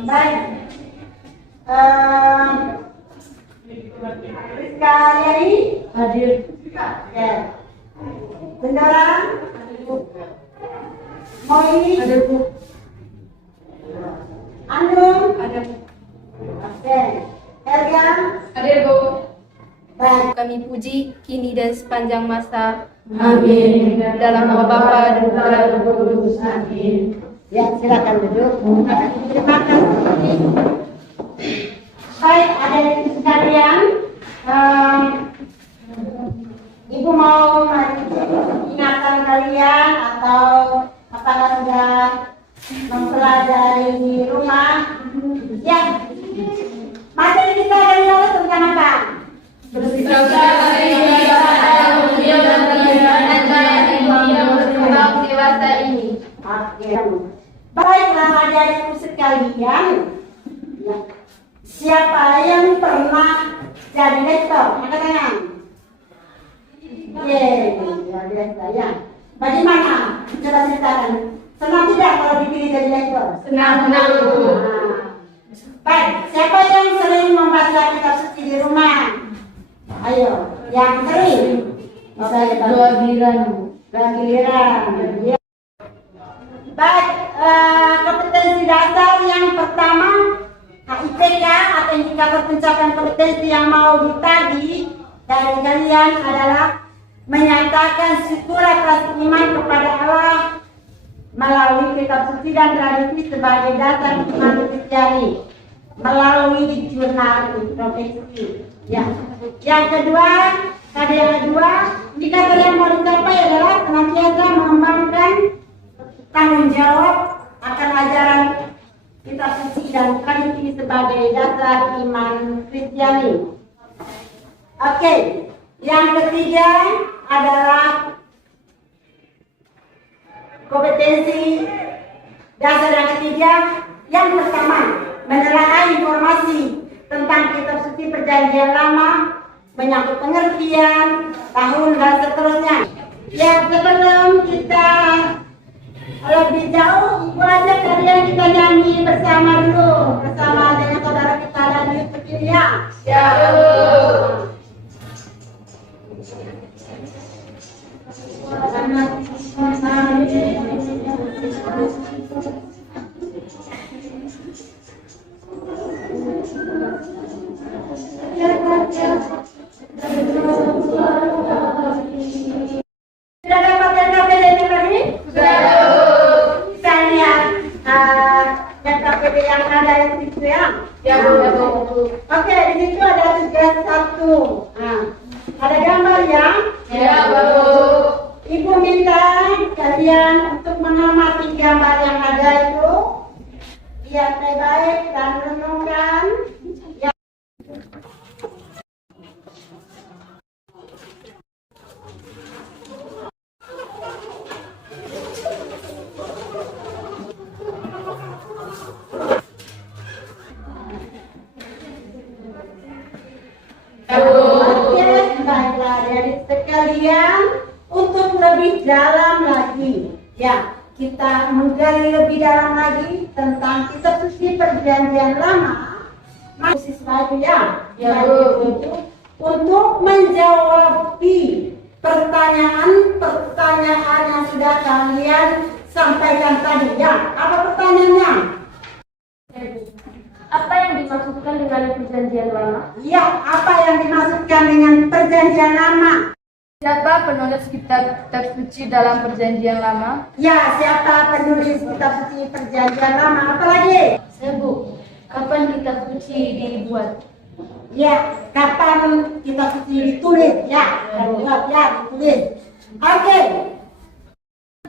Baik. Rizka Yari Hadir. ya. Bendara Moini Hadir, Bu. Anung Ada. oke. Helga Hadir, Bu. baik. Kami puji kini dan sepanjang masa. Amin. Dalam nama Bapa dan Putra dan Roh Kudus. Amin. Ya, silakan duduk. Terima kasih. Baik, adik sekalian, Ibu mau mengingatkan kalian atau apakah sudah mempelajari di rumah? Ya, materi kita hari ini tentang apa? Dewasa ini. Oke. Baiklah adik-adikku sekalian, ya. Siapa yang pernah jadi lektor? Angkat tangan. Luar biasa ya. Bagaimana? Coba ceritakan. Senang tidak kalau dipilih jadi lektor? Senang. Nah. Baik, siapa yang sering membaca kitab suci di rumah? Ayo, yang sering. Saya Dua giliran, Bu. giliran. Ya. Baik, kompetensi dasar yang pertama HIPK atau indikator pencapaian kompetensi yang mau ditagih dari kalian adalah menyatakan syukur atas iman kepada Allah melalui kitab suci dan tradisi sebagai dasar iman Kristiani melalui jurnal profesi. Ya. Yang kedua, indikator yang mau dicapai adalah senantiasa mengembangkan tanggung jawab akan ajaran kitab suci dan tradisi sebagai dasar iman Kristiani. Oke, yang ketiga adalah kompetensi dasar yang ketiga. Yang pertama, menelaah informasi tentang kitab suci perjanjian lama, menyangkut pengertian, tahun dan seterusnya. Ya, sebelum kita lebih jauh, Ibu ajak kalian kita nyanyi bersama dulu, bersama dengan saudara kita dan Yusuf ya. Ya, Sudah dapat KPD tadi? Sudah. Bisa lihat KPD yang ada di situ ya. Ya, Bu. Oke, di situ ada tugas 1. Nah, ada gambar ya? Ya, Bu. Ibu minta kalian untuk mengamati gambar yang ada itu, lihat baik-baik dan renungkan. Ya. Oke, baiklah dari sekalian, untuk lebih dalam lagi, ya kita menggali lebih dalam lagi tentang kitab suci perjanjian lama. Siswa itu ya, Ya, Bu. untuk menjawab pertanyaan yang sudah kalian sampaikan tadi ya. Apa pertanyaannya? Apa yang dimaksudkan dengan perjanjian lama? Ya, apa yang dimaksudkan dengan perjanjian lama? Siapa penulis kitab suci dalam perjanjian lama? Ya, siapa penulis kitab suci perjanjian lama? Apa lagi? Bu. Kapan kitab suci dibuat? Ya, kapan kitab suci ditulis? Ya, dibuat ya, ditulis. Oke.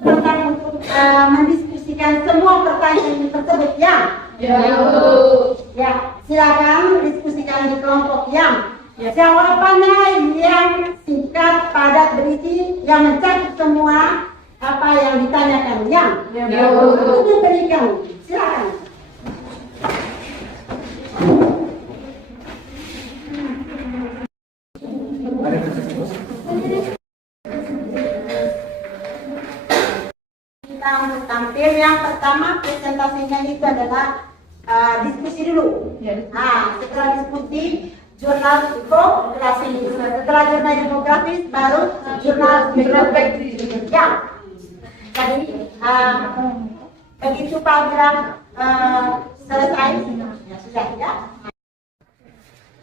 Tentang untuk mendiskusikan semua pertanyaan tersebut ya. Ya, Bu. Ya, silakan diskusikan di kelompok yang jawabannya yang singkat, padat, berisi, yang mencakup semua apa yang ditanyakan ya. Ya, Bu. Untuk berikan, silakan. Kita tampil yang pertama presentasi poinnya itu adalah diskusi dulu. Ya. Nah, setelah diskusi jurnal demografi. Setelah jurnal demografis baru jurnal demografi. Ya. Jadi begitu program selesai, ya sudah ya.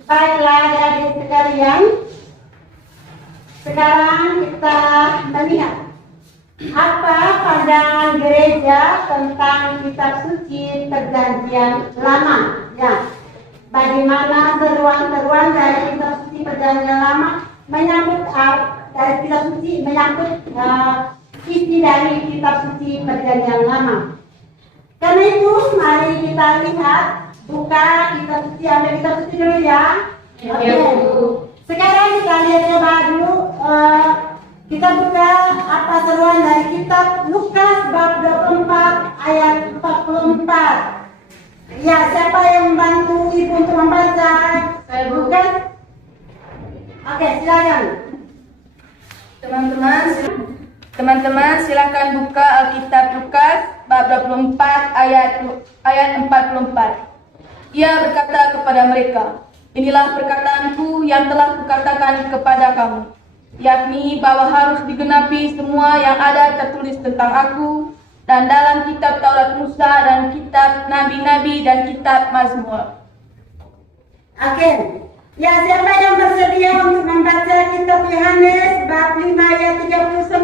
Baiklah adik-adik sekalian, sekarang kita melihat apa pandangan gereja tentang kitab suci Perjanjian Lama. Ya, bagaimana seruan-seruan dari kitab suci Perjanjian Lama menyambut dari kitab suci menyambut isi dari kitab suci Perjanjian Lama. Karena itu, mari kita lihat, buka kitab suci, ambil kitab suci dulu ya. Oke. Sekarang kita lihat coba dulu. Kita buka apa seruan dari kitab Lukas bab 24 ayat 44. Ya, siapa yang membantu ibu untuk membaca? Saya, Bu. Lukas. Oke, silakan. Teman-teman silakan buka Alkitab Lukas bab 24 ayat 44. Ia berkata kepada mereka, inilah perkataanku yang telah kukatakan kepada kamu, yakni bahwa harus digenapi semua yang ada tertulis tentang aku dan dalam kitab Taurat Musa dan kitab Nabi-Nabi dan kitab Mazmur. Oke. Ya, siapa yang bersedia untuk membaca kitab Yohanes bab 5 ayat 39?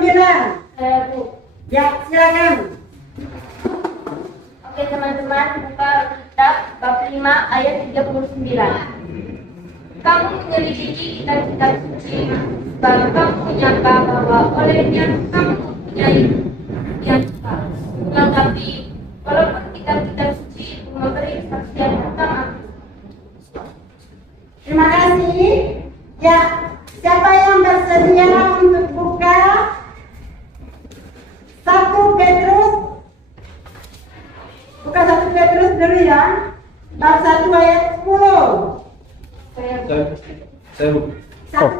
Saya, Bu. Ya, silakan. Oke teman-teman, buka kitab bab 5 ayat 39. Kamu menyelidiki kitab-kitab suci, sebab kamu menyangka bahwa olehnya kamu mempunyai yang besar. Tetapi, walaupun kitab-kitab suci itu memberi kesaksian tentang aku. Terima kasih. Ya, siapa yang bersedia untuk buka 1 Petrus? Buka 1 Petrus dulu ya. Bab 1 ayat 10. Saya 1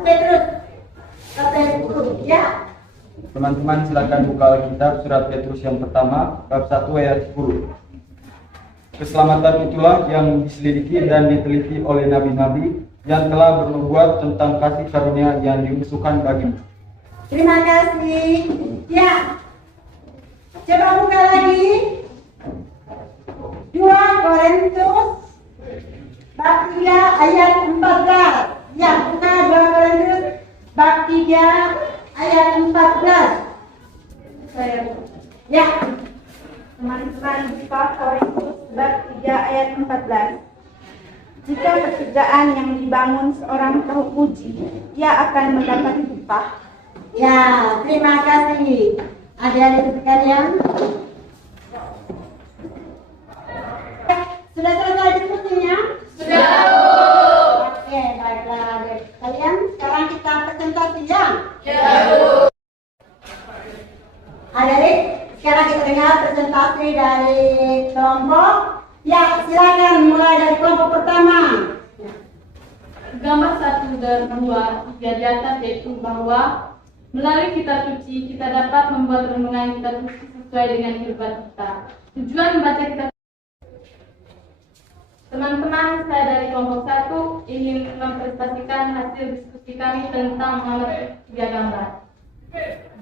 Petrus 1 ayat 10. Ya. Teman-teman silakan buka Alkitab surat Petrus yang pertama bab 1 ayat 10. Keselamatan itulah yang diselidiki dan diteliti oleh nabi-nabi yang telah bernubuat tentang kasih karunia yang diusulkan bagimu. Terima kasih. Ya. Coba buka lagi 2 Korintus bab 3 ayat 14. Ya, buka 2 Korintus bab 3 ayat 14. Ya. Teman-teman buka Korintus bab 3 ayat 14. Jika pekerjaan yang dibangun seorang terpuji, ia akan mendapat upah. Ya, terima kasih adik-adik sekalian. Sudah selesai diskusinya? Sudah. Oke, baiklah adik sekalian. Sekarang kita presentasi ya. Adik-adik, sekarang kita dengar presentasi dari kelompok. Ya, silakan mulai dari kelompok pertama. Gambar 1 dan 2 di atas yaitu bahwa melalui kitab suci kita dapat membuat renungan kitab suci sesuai dengan kehidupan kita. Tujuan membaca kitab. Teman-teman, saya dari kelompok 1 ingin mempresentasikan hasil diskusi kami tentang mengambil 3 gambar.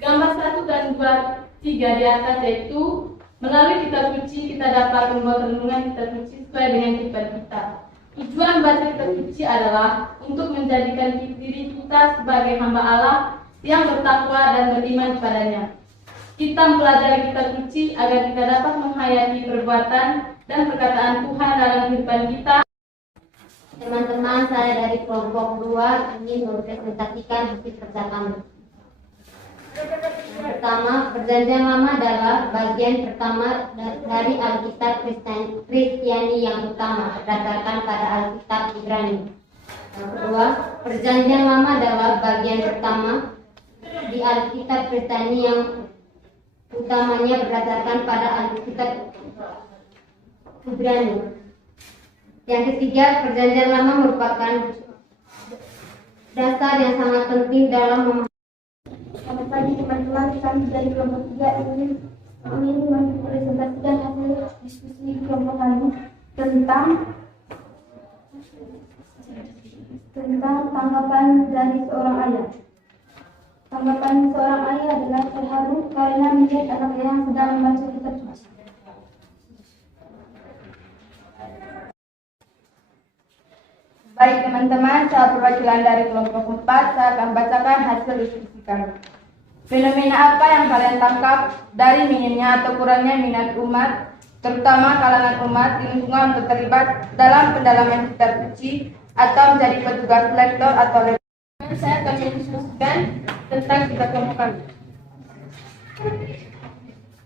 Gambar 1 dan 3 di atas yaitu melalui kitab suci kita dapat membuat renungan kitab suci sesuai dengan kehidupan kita. Tujuan membaca kitab suci adalah untuk menjadikan diri kita sebagai hamba Allah yang bertakwa dan beriman kepadanya. Kita mempelajari kitab suci agar kita dapat menghayati perbuatan dan perkataan Tuhan dalam kehidupan kita. Teman-teman, saya dari kelompok 2 ingin mempresentasikan hasil kerja kami. Pertama, Perjanjian Lama adalah bagian pertama dari Alkitab Kristiani yang utama berdasarkan pada Alkitab Ibrani. Yang kedua, Perjanjian Lama adalah bagian pertama di Alkitab Kristiani yang utamanya berdasarkan pada Alkitab Ibrani. Yang ketiga, Perjanjian Lama merupakan dasar yang sangat penting dalam memahami. Selamat pagi teman-teman, kami dari kelompok 3 ingin Ingin mempresentasikan hasil diskusi kelompok kami tentang tanggapan dari seorang ayah. Tanggapan seorang ayah adalah terharu karena melihat anaknya yang sedang membaca kitab suci. Baik teman-teman, saat perwakilan dari kelompok 4, saya akan bacakan hasil diskusi kami. Fenomena apa yang kalian tangkap dari minimnya atau kurangnya minat umat, terutama kalangan umat di lingkungan untuk terlibat dalam pendalaman kitab suci atau menjadi petugas lektor atau lektor? Saya akan mendiskusikan tentang kitab kelompok kami.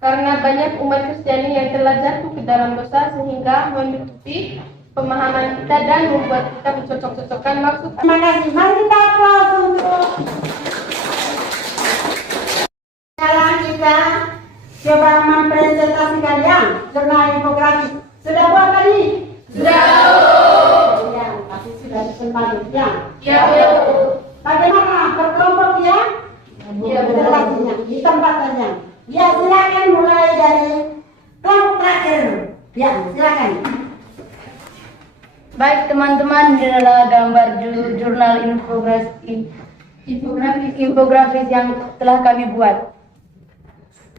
Karena banyak umat Kristiani yang telah jatuh ke dalam dosa sehingga menutupi pemahaman kita dan membuat kita mencocok-cocokkan maksud. Terima kasih. Mari kita aplaus untuk sekarang kita coba mempresentasikan yang jurnal infografis. Sudah buat tadi? Sudah. Ya, tapi sudah disempat ya. Ya. Bagaimana berkelompok ya? Ya, Jelasnya di tempatnya. Ya, silakan mulai dari kelompok terakhir. Ya, silakan. Baik teman-teman, ini adalah gambar jurnal infografis yang telah kami buat.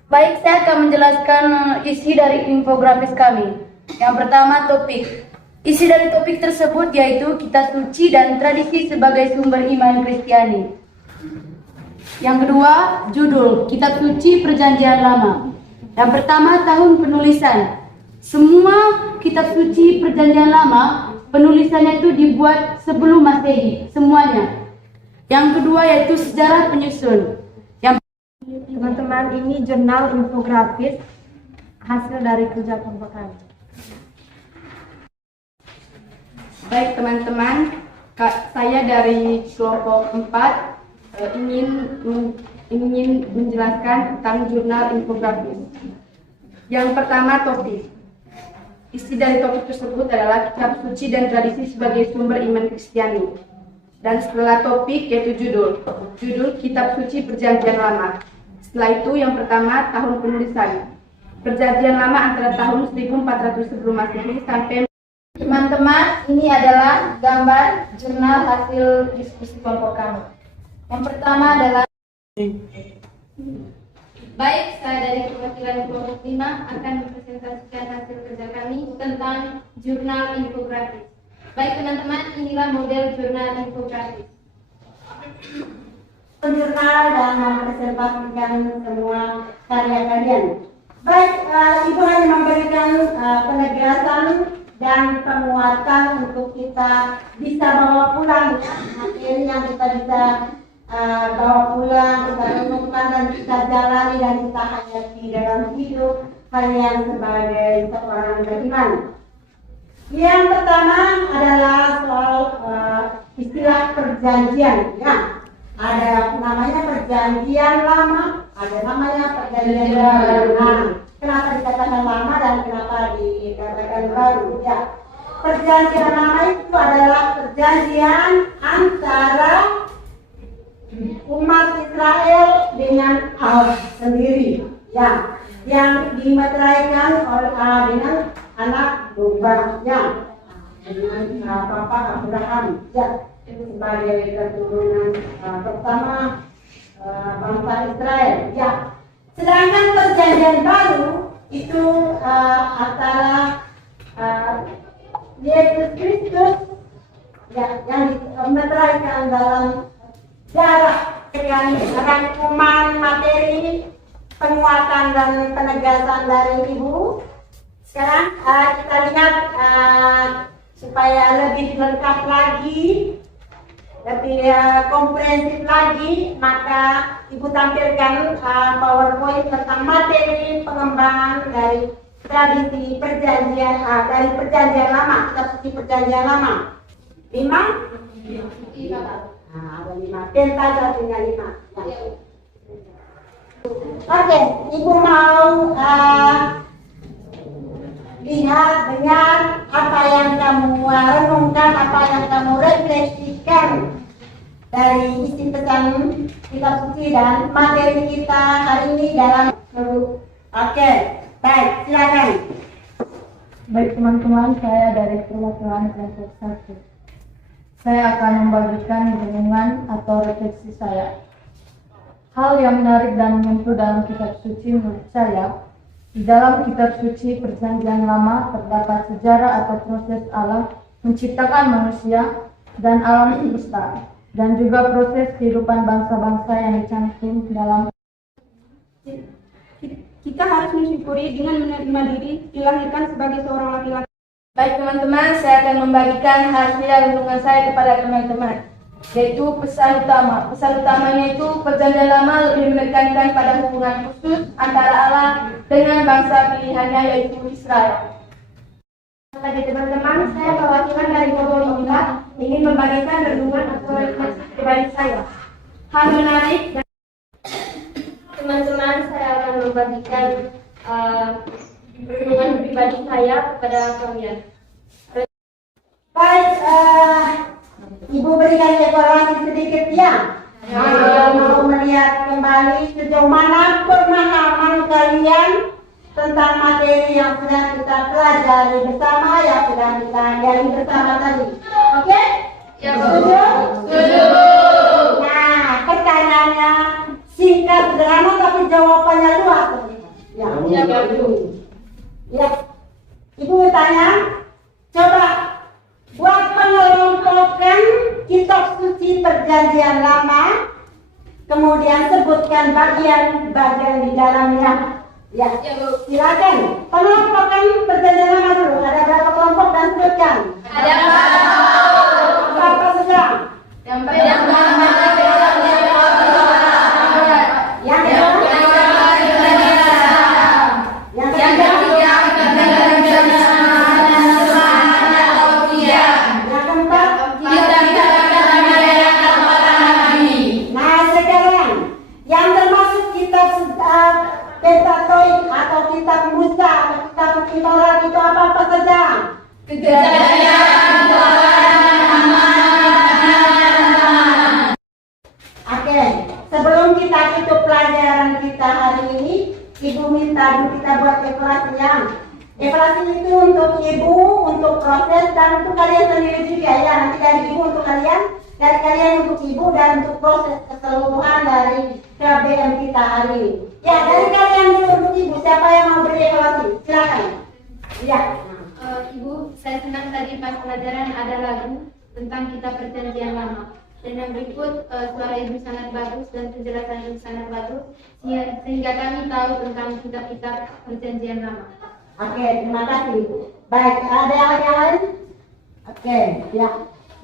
Baik, saya akan menjelaskan isi dari infografis kami. Yang pertama, topik. Isi dari topik tersebut yaitu kitab suci dan tradisi sebagai sumber iman Kristiani. Yang kedua, judul kitab suci Perjanjian Lama. Yang pertama, tahun penulisan. Semua kitab suci Perjanjian Lama penulisannya itu dibuat sebelum Masehi, semuanya. Yang kedua yaitu sejarah penyusun. Yang teman-teman, ini jurnal infografis hasil dari kerja kelompok kami. Baik teman-teman, saya dari kelompok 4 ingin menjelaskan tentang jurnal infografis. Yang pertama, topik. Isi dari topik tersebut adalah kitab suci dan tradisi sebagai sumber iman Kristiani. Dan setelah topik yaitu judul kitab suci Perjanjian Lama. Setelah itu yang pertama, tahun penulisan. Perjanjian Lama antara tahun 1400 sebelum Masehi sampai. Teman-teman, ini adalah gambar jurnal hasil diskusi kelompok kami. Yang pertama adalah baik, saya dari perwakilan kelompok 5 akan mempresentasikan hasil kerja kami tentang jurnal infografis. Baik teman-teman, inilah model jurnal infografis. Jurnal dan mempresentasikan semua karya kalian. Baik, Ibu hanya memberikan penegasan dan penguatan untuk kita bisa bawa pulang ya, materi yang kita bisa bawa pulang, kita renungkan dan kita jalani dan kita hayati dalam hidup kalian sebagai seorang beriman. Yang pertama adalah soal istilah perjanjian ya. Ada namanya perjanjian lama, ada namanya perjanjian baru. Nah, kenapa dikatakan lama dan kenapa dikatakan baru ya? Perjanjian lama itu adalah perjanjian antara umat Israel dengan Allah sendiri ya, yang dimeteraikan oleh dengan anak domba-nya, dengan Bapak Abraham ya, sebagai keturunan pertama bangsa Israel ya. Sedangkan perjanjian baru itu antara Yesus Kristus ya, yang dimeteraikan dalam darah dengan rangkuman materi, penguatan dan penegasan dari Ibu. Sekarang kita lihat supaya lebih lengkap lagi, lebih komprehensif lagi, maka Ibu tampilkan PowerPoint tentang materi pengembangan dari tradisi perjanjian dari perjanjian lama, kitab suci perjanjian lama. 5? Ada 5. Penta tinggal 5. Ya. Oke, Ibu mau lihat, dengar apa yang kamu renungkan, apa yang kamu refleksikan dari isi pesan kitab suci dan materi kita hari ini dalam Oke, baik, silakan. Baik teman-teman, saya dari perwakilan kelompok 1. Saya akan membagikan renungan atau refleksi saya. Hal yang menarik dan menyentuh dalam kitab suci menurut saya, di dalam kitab suci Perjanjian Lama terdapat sejarah atau proses Allah menciptakan manusia dan alam semesta, dan juga proses kehidupan bangsa-bangsa yang dicantum dalam. Kita harus mensyukuri dengan menerima diri dilahirkan sebagai seorang laki-laki. Baik teman-teman, saya akan membagikan hasil renungan saya kepada teman-teman, yaitu pesan utama. Pesan utamanya itu Perjanjian Lama lebih menekankan pada hubungan khusus antara Allah dengan bangsa pilihannya, yaitu Israel. Bagi teman-teman, saya perwakilan dari kelompok 5 ingin membagikan renungan atau refleksi pribadi saya. Hal menarik dan teman-teman, saya akan membagikan renungan pribadi saya kepada kalian. Baik, Ibu berikan evaluasi sedikit ya. Mau melihat kembali sejauh mana pemahaman kalian tentang materi yang sudah kita pelajari bersama, yang sudah kita gali bersama tadi. Oke? Ya, Setuju? Nah, pertanyaannya singkat, sederhana, tapi jawabannya luas. Ya. Ya. Ibu tanya, coba buat pengelompokan kitab suci Perjanjian Lama, kemudian sebutkan bagian-bagian di dalamnya. Ya, silakan. Pengelompokan Perjanjian Lama dulu. Ada berapa kelompok dan sebutkan? Ada Berapa saja? yang pertama, Yang kedua? Yang ketiga? Yang keempat? Nah, sekarang yang termasuk kitab Pentateuch atau kitab Musa atau kitab Taurat itu apa saja? Oke, sebelum kita tutup pelajaran kita hari ini, Ibu minta kita buat evaluasinya. Evaluasi itu untuk Ibu, untuk proses, dan untuk kalian sendiri juga ya. Nanti dari Ibu untuk kalian, dari kalian untuk Ibu, dan untuk proses keseluruhan dari KBM kita hari ini. Ya, dari kalian dulu untuk Ibu, siapa yang mau beri evaluasi? Silakan. Ya. Ibu, saya senang tadi pas pelajaran ada lagu tentang kitab Perjanjian Lama. Dan yang berikut suara Ibu sangat bagus dan penjelasan Ibu sangat bagus, sehingga kami tahu tentang kitab-kitab Perjanjian Lama. Oke, terima kasih. Baik, ada yang lain? Oke, ya.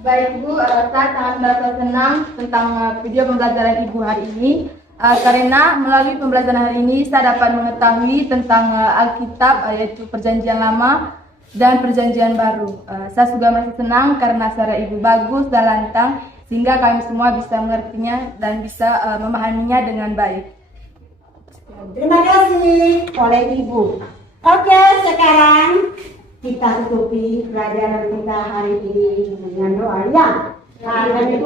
Baik Bu, saya sangat merasa senang tentang video pembelajaran Ibu hari ini, karena melalui pembelajaran hari ini saya dapat mengetahui tentang Alkitab, yaitu Perjanjian Lama dan Perjanjian Baru. Saya juga merasa senang karena suara Ibu bagus dan lantang, sehingga kami semua bisa mengertinya dan bisa memahaminya dengan baik. Terima kasih oleh Ibu. Oke, sekarang kita tutupi pelajaran kita hari ini dengan doa ya. Amin.